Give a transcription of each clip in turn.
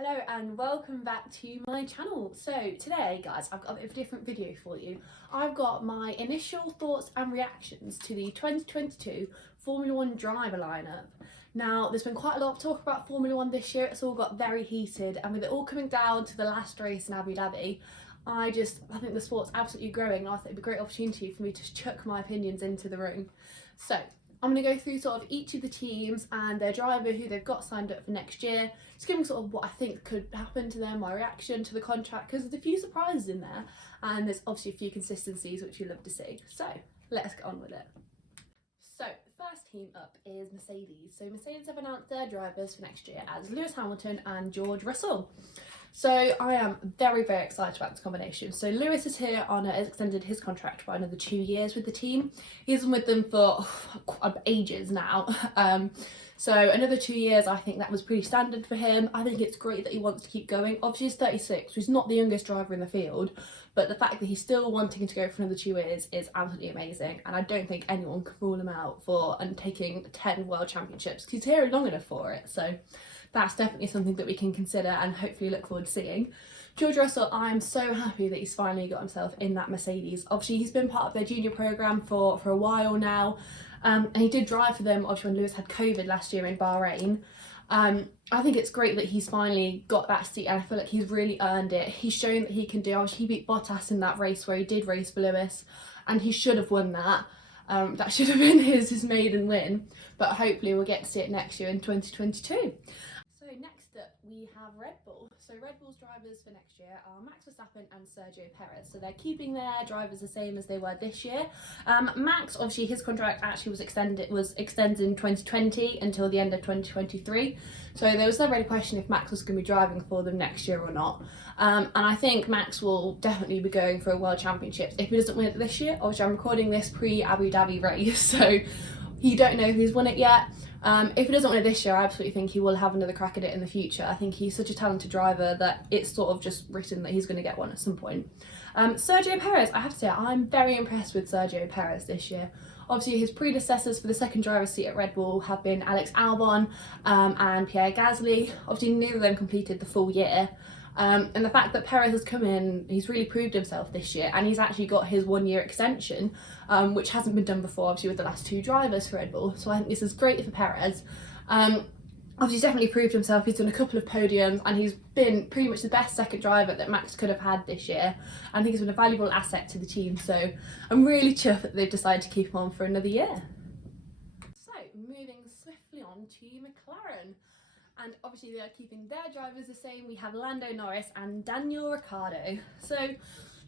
Hello and welcome back to my channel. So today guys, I've got a bit of a different video for you. I've got my initial thoughts and reactions to the 2022 Formula 1 driver lineup. Now there's been quite a lot of talk about Formula 1 this year. It's all got very heated, and with it all coming down to the last race in Abu Dhabi, I think the sport's absolutely growing, and I think it'd be a great opportunity for me to chuck my opinions into the ring. So I'm going to go through sort of each of the teams and their driver who they've got signed up for next year, just giving sort of what I think could happen to them, my reaction to the contract, because there's a few surprises in there and there's obviously a few consistencies which you love to see. So let's get on with it. So the first team up is Mercedes. So Mercedes have announced their drivers for next year as Lewis Hamilton and George Russell. So I am very excited about this combination. So Lewis is here has extended his contract by another 2 years with the team. He's been with them for ages now. So another 2 years, I think that was pretty standard for him. I think it's great that he wants to keep going. Obviously he's 36, so he's not the youngest driver in the field, but the fact that he's still wanting to go for another 2 years is absolutely amazing, and I don't think anyone can rule him out for taking 10 world championships, because he's here long enough for it. So that's definitely something that we can consider and hopefully look forward to seeing. George Russell, I'm so happy that he's finally got himself in that Mercedes. Obviously he's been part of their junior programme for a while now, and he did drive for them obviously when Lewis had COVID last year in Bahrain. I think it's great that he's finally got that seat, and I feel like he's really earned it. He's shown that he can do. Obviously he beat Bottas in that race where he did race for Lewis, and he should have won that. That should have been his maiden win, but hopefully we'll get to see it next year in 2022. So next up we have Red Bull. So Red Bull's drivers for next year are Max Verstappen and Sergio Perez. So they're keeping their drivers the same as they were this year. Max, obviously his contract actually was extended in 2020 until the end of 2023. So there was never any question if Max was going to be driving for them next year or not. And I think Max will definitely be going for a World Championships if he doesn't win it this year. Obviously I'm recording this pre-Abu Dhabi race, so you don't know who's won it yet. If he doesn't win it this year, I absolutely think he will have another crack at it in the future. I think he's such a talented driver that it's sort of just written that he's going to get one at some point. Sergio Perez, I have to say, I'm very impressed with Sergio Perez this year. Obviously his predecessors for the second driver's seat at Red Bull have been Alex Albon and Pierre Gasly. Obviously neither of them completed the full year. And the fact that Perez has come in, he's really proved himself this year, and he's actually got his 1 year extension, which hasn't been done before, obviously, with the last 2 drivers for Red Bull. So I think this is great for Perez. Obviously he's definitely proved himself. He's done a couple of podiums, and he's been pretty much the best second driver that Max could have had this year. I think he's been a valuable asset to the team, so I'm really chuffed that they've decided to keep him on for another year. So moving swiftly on to McLaren. And obviously they are keeping their drivers the same. We have Lando Norris and Daniel Ricciardo. So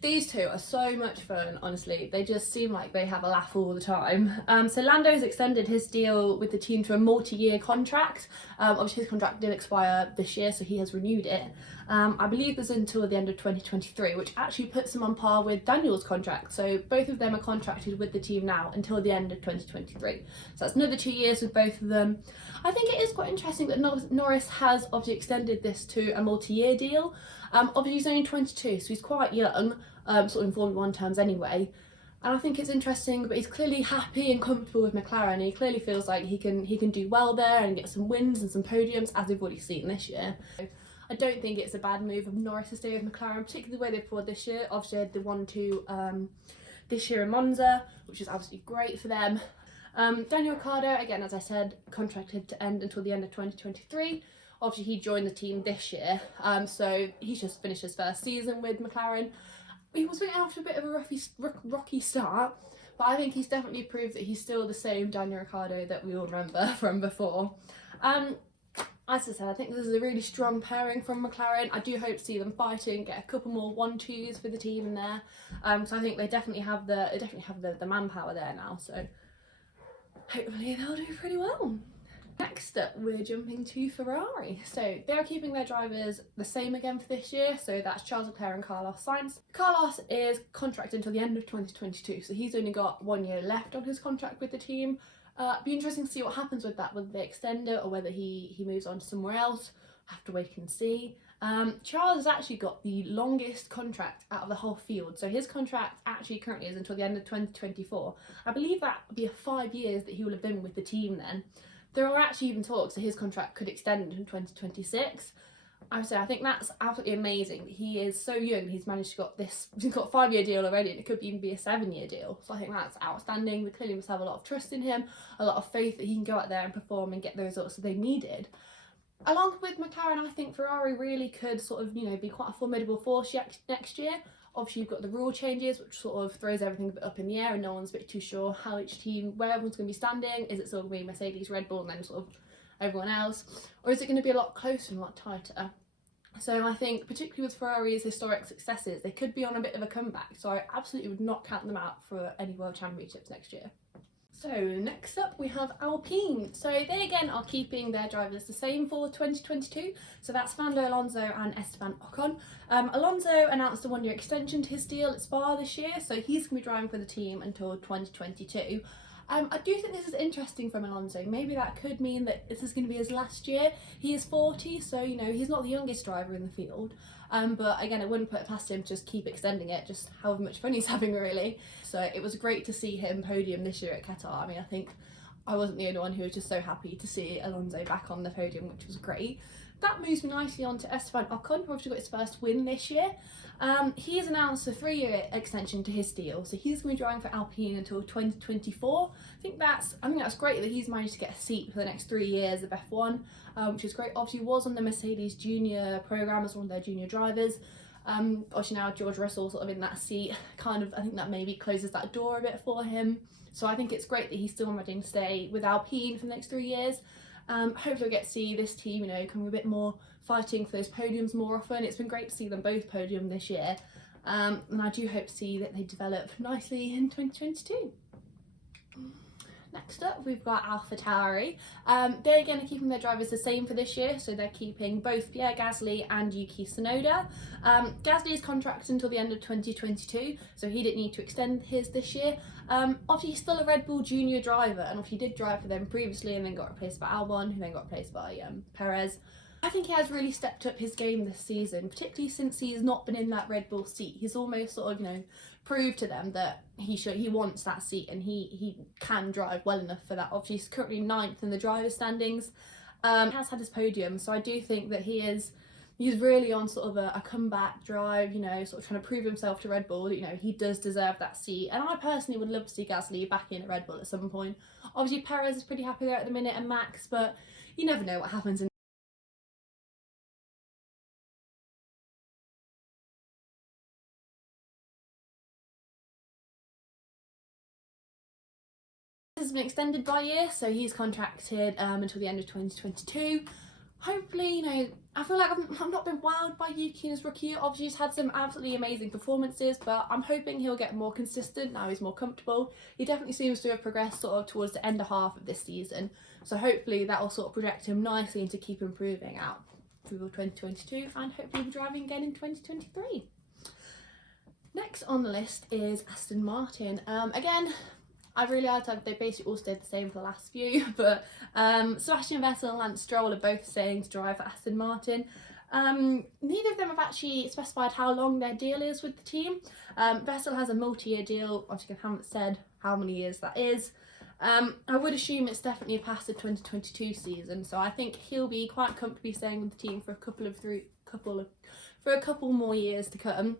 these two are so much fun, honestly. They just seem like they have a laugh all the time. So Lando's extended his deal with the team to a multi-year contract. Obviously his contract did expire this year, so he has renewed it. I believe it's until the end of 2023, which actually puts him on par with Daniel's contract. So both of them are contracted with the team now until the end of 2023. So that's another 2 years with both of them. I think it is quite interesting that Norris has obviously extended this to a multi-year deal. Obviously he's only 22, so he's quite young, sort of in Formula 1 terms anyway. And I think it's interesting, but he's clearly happy and comfortable with McLaren. He clearly feels like he can do well there and get some wins and some podiums, as we've already seen this year. I don't think it's a bad move of Norris to stay with McLaren, particularly the way they've performed this year. Obviously they had the 1-2 this year in Monza, which is absolutely great for them. Daniel Ricciardo, again, as I said, contracted to end until the end of 2023. Obviously he joined the team this year, so he's just finished his first season with McLaren. He was after a bit of a rocky start, but I think he's definitely proved that he's still the same Daniel Ricciardo that we all remember from before. As I said, I think this is a really strong pairing from McLaren. I do hope to see them fighting, get a couple more 1-2s for the team in there. So I think they definitely have the manpower there now. So hopefully they'll do pretty well. Next up, we're jumping to Ferrari. So they're keeping their drivers the same again for this year. So that's Charles Leclerc and Carlos Sainz. Carlos is contracted until the end of 2022, so he's only got 1 year left on his contract with the team. Be interesting to see what happens with that, whether they extend it or whether he moves on to somewhere else. Have to wait and see. Charles has actually got the longest contract out of the whole field, so his contract actually currently is until the end of 2024. I believe that would be 5 years that he will have been with the team then. There are actually even talks that his contract could extend in 2026. I would say I think that's absolutely amazing. He is so young. He's managed to got this. He's got a 5-year deal already, and it could even be a 7-year deal. So I think that's outstanding. They clearly must have a lot of trust in him, a lot of faith that he can go out there and perform and get the results that they needed. Along with McLaren, I think Ferrari really could sort of, be quite a formidable force next year. Obviously, you've got the rule changes, which sort of throws everything a bit up in the air, and no one's a bit too sure how each team, where everyone's going to be standing. Is it still going to be Mercedes, Red Bull, and then sort of everyone else, or is it going to be a lot closer and a lot tighter? So I think, particularly with Ferrari's historic successes, they could be on a bit of a comeback. So I absolutely would not count them out for any World Championships next year. So next up we have Alpine. So they again are keeping their drivers the same for 2022. So that's Fernando Alonso and Esteban Ocon. Alonso announced a 1-year extension to his deal at Spa this year, so he's going to be driving for the team until 2022. I do think this is interesting from Alonso. Maybe that could mean that this is going to be his last year. He is 40, so he's not the youngest driver in the field. But again, I wouldn't put it past him to just keep extending it, just however much fun he's having really. So it was great to see him podium this year at Qatar. I mean, I think I wasn't the only one who was just so happy to see Alonso back on the podium, which was great. That moves me nicely on to Esteban Ocon, who obviously got his first win this year. He has announced a 3-year extension to his deal, so he's going to be driving for Alpine until 2024. I think that's great that he's managed to get a seat for the next 3 years of F1, which is great. Obviously, he was on the Mercedes junior program as one of their junior drivers. Obviously now George Russell sort of in that seat, I think that maybe closes that door a bit for him. So I think it's great that he's still managing to stay with Alpine for the next 3 years. Hopefully we'll get to see this team, come a bit more fighting for those podiums more often. It's been great to see them both podium this year, and I do hope to see that they develop nicely in 2022. Next up, we've got Alpha Tauri. They again are keeping their drivers the same for this year, so they're keeping both Pierre Gasly and Yuki Tsunoda. Gasly is contracted until the end of 2022, so he didn't need to extend his this year. Obviously, he's still a Red Bull junior driver, and obviously he did drive for them previously and then got replaced by Albon, who then got replaced by Perez. I think he has really stepped up his game this season, particularly since he's not been in that Red Bull seat. He's almost sort of, proved to them that he wants that seat and he can drive well enough for that. Obviously, he's currently 9th in the driver's standings. He has had his podium, so I do think that he's really on sort of a comeback drive, sort of trying to prove himself to Red Bull. He does deserve that seat, and I personally would love to see Gasly back in a Red Bull at some point. Obviously, Perez is pretty happy there at the minute, and Max, but you never know what happens in has been extended by a year, so he's contracted until the end of 2022. Hopefully, I feel like I've not been wowed by Yuki in his rookie year. Obviously, he's had some absolutely amazing performances, but I'm hoping he'll get more consistent now he's more comfortable. He definitely seems to have progressed sort of towards the end of half of this season, so hopefully that will sort of project him nicely and to keep improving out through 2022, and hopefully he'll be driving again in 2023. Next on the list is Aston Martin. Again, I really like that they basically all stayed the same for the last few, but Sebastian Vettel and Lance Stroll are both staying to drive for Aston Martin. Neither of them have actually specified how long their deal is with the team. Vettel has a multi-year deal, obviously they haven't said how many years that is. I would assume it's definitely past the 2022 season, so I think he'll be quite comfortably staying with the team for a couple more years to come.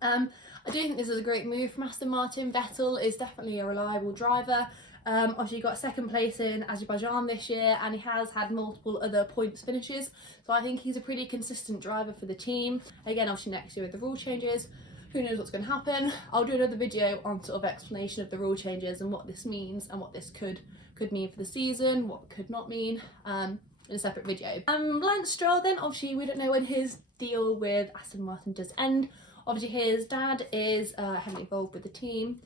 I do think this is a great move from Aston Martin. Vettel is definitely a reliable driver. Obviously he got 2nd place in Azerbaijan this year, and he has had multiple other points finishes, so I think he's a pretty consistent driver for the team. Again, obviously next year with the rule changes, who knows what's going to happen. I'll do another video on sort of explanation of the rule changes and what this means and what this could mean for the season, what could not mean, in a separate video. Lance Stroll then, obviously we don't know when his deal with Aston Martin does end. Obviously his dad is heavily involved with the team.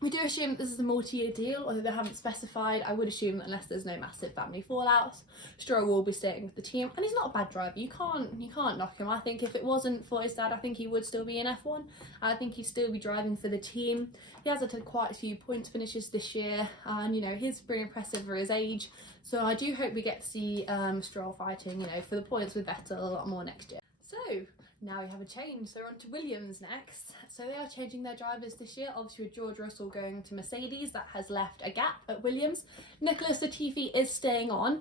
We do assume that this is a multi-year deal, although they haven't specified. I would assume that unless there's no massive family fallouts, Stroll will be staying with the team, and he's not a bad driver. You can't knock him. I think if it wasn't for his dad, I think he would still be in F1. I think he'd still be driving for the team. He has had quite a few points finishes this year, and he's pretty impressive for his age. So I do hope we get to see Stroll fighting, for the points with Vettel a lot more next year. So Now we have a change, so we're on to Williams next. So they are changing their drivers this year, obviously with George Russell going to Mercedes. That has left a gap at Williams. Nicholas Latifi is staying on,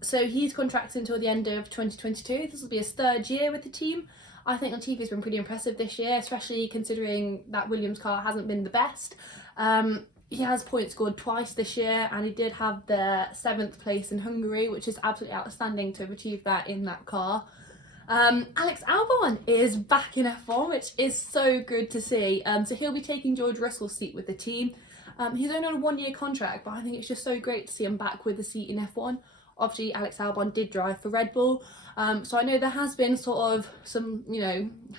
so he's contracted until the end of 2022. This will be his 3rd year with the team. I think Latifi's been pretty impressive this year, especially considering that Williams car hasn't been the best. He has point scored twice this year, and he did have the 7th place in Hungary, which is absolutely outstanding to have achieved that in that car. Alex Albon is back in F1, which is so good to see. So he'll be taking George Russell's seat with the team. He's only on a 1-year contract, but I think it's just so great to see him back with the seat in F1. Obviously, Alex Albon did drive for Red Bull, so I know there has been sort of some,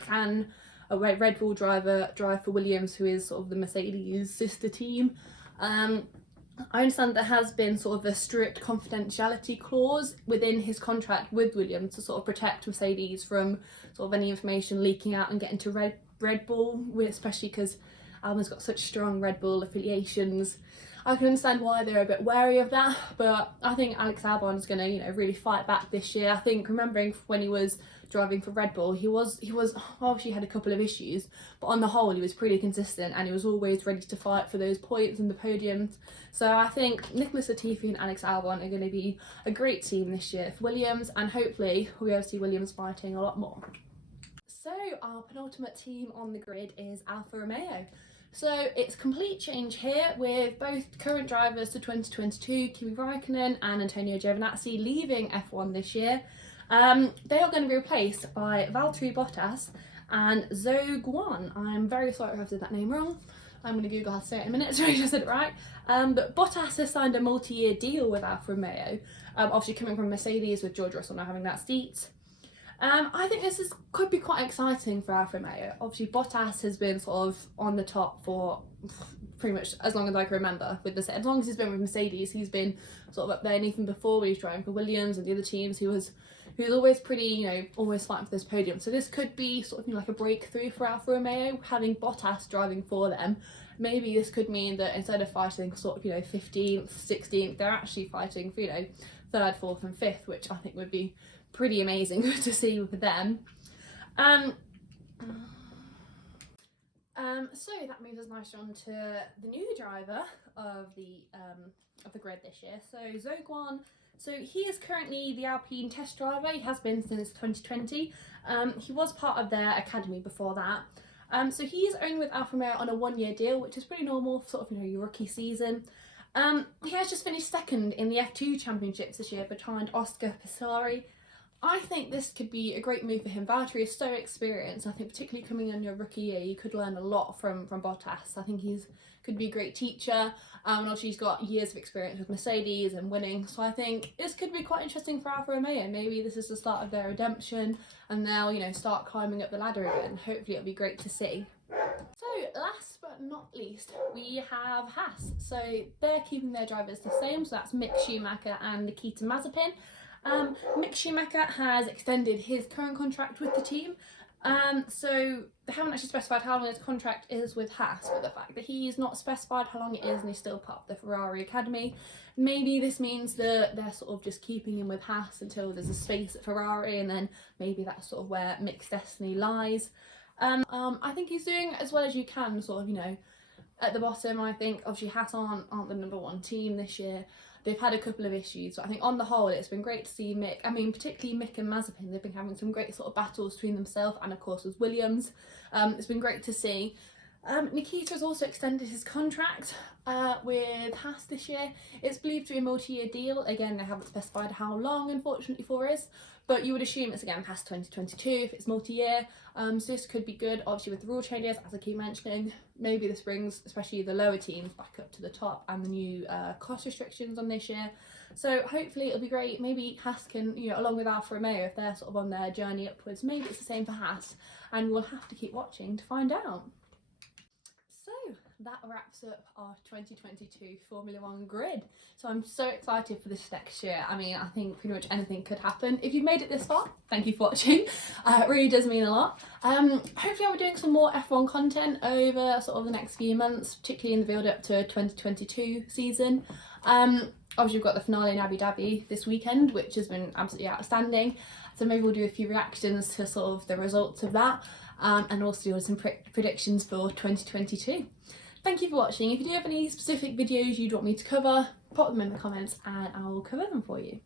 can a Red Bull driver drive for Williams, who is sort of the Mercedes sister team. I understand there has been sort of a strict confidentiality clause within his contract with Williams to sort of protect Mercedes from sort of any information leaking out and getting to Red Bull, especially because Albon's got such strong Red Bull affiliations. I can understand why they're a bit wary of that, but I think Alex Albon is going to, really fight back this year. I think, remembering when he was driving for Red Bull, he obviously had a couple of issues, but on the whole he was pretty consistent and he was always ready to fight for those points and the podiums. So I think Nicholas Latifi and Alex Albon are going to be a great team this year for Williams, and hopefully we'll be able to see Williams fighting a lot more. So our penultimate team on the grid is Alfa Romeo. So it's complete change here, with both current drivers to 2022, Kimi Raikkonen and Antonio Giovinazzi, leaving F1 this year. They are going to be replaced by Valtteri Bottas and Zhou Guan. I'm very sorry if I've said that name wrong. I'm going to Google how to say it in a minute to make sure I said it right. But Bottas has signed a multi-year deal with Alfa Romeo, obviously coming from Mercedes with George Russell now having that seat. I think this could be quite exciting for Alfa Romeo. Obviously, Bottas has been sort of on the top for pretty much as long as I can remember. As long as he's been with Mercedes, he's been sort of up there. And even before, when he was driving for Williams and the other teams, he was always pretty, always fighting for this podium. So this could be sort of like a breakthrough for Alfa Romeo, having Bottas driving for them. Maybe this could mean that instead of fighting sort of 15th, 16th, they're actually fighting for 3rd, 4th, and 5th, which I think would be pretty amazing to see with them. So that moves us nicely on to the new driver of the grid this year. So Zhou Guan. So he is currently the Alpine test driver. He has been since 2020. He was part of their academy before that. So he's only with Alfa Romeo on a 1-year deal, which is pretty normal for sort of your rookie season. He has just finished 2nd in the F2 championships this year behind Oscar Pisari. I think this could be a great move for him. Valtteri is so experienced. I think particularly coming in your rookie year, you could learn a lot from Bottas. I think could be a great teacher. And also he's got years of experience with Mercedes and winning. So I think this could be quite interesting for Alfa Romeo. Maybe this is the start of their redemption and they'll, start climbing up the ladder again. Hopefully it'll be great to see. So last but not least, we have Haas. So they're keeping their drivers the same. So that's Mick Schumacher and Nikita Mazepin. Mick Schumacher has extended his current contract with the team, so they haven't actually specified how long his contract is with Haas, but the fact that he's not specified how long it is and he's still part of the Ferrari Academy, maybe this means that they're sort of just keeping him with Haas until there's a space at Ferrari, and then maybe that's sort of where Mick's destiny lies. I think he's doing as well as you can, sort of, at the bottom. I think obviously Haas aren't the #1 team this year. They've had a couple of issues, but I think on the whole it's been great to see Mick. Particularly Mick and Mazepin, they've been having some great sort of battles between themselves and of course with Williams. It's been great to see. Nikita has also extended his contract with Haas this year. It's believed to be a multi-year deal. Again, they haven't specified how long, unfortunately, for us, but you would assume it's again past 2022 if it's multi-year. So this could be good, obviously with the rule changes, as I keep mentioning. Maybe this brings especially the lower teams back up to the top, and the new cost restrictions on this year. So hopefully it'll be great. Maybe Haas can, along with Alfa Romeo, if they're sort of on their journey upwards, maybe it's the same for Haas, and we'll have to keep watching to find out. So that wraps up our 2022 Formula 1 grid. So I'm so excited for this next year. I think pretty much anything could happen. If you've made it this far, thank you for watching. It really does mean a lot. Hopefully I'll be doing some more F1 content over sort of the next few months, particularly in the build up to 2022 season. Obviously we've got the finale in Abu Dhabi this weekend, which has been absolutely outstanding. So maybe we'll do a few reactions to sort of the results of that, and also do some predictions for 2022. Thank you for watching. If you do have any specific videos you'd want me to cover, pop them in the comments and I will cover them for you.